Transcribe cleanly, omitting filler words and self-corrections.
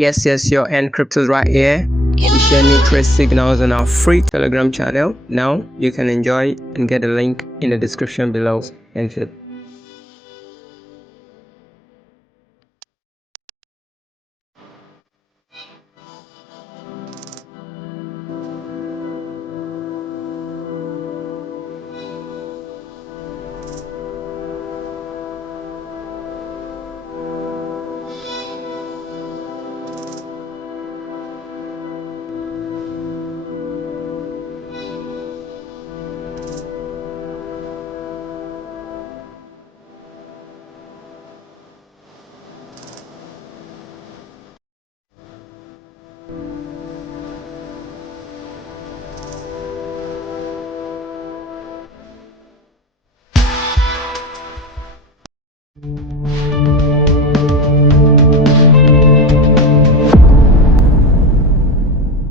Yes, your Encrypt is right here. We share new trade signals on our free Telegram channel. Now you can enjoy and get a link in the description below. Thank you.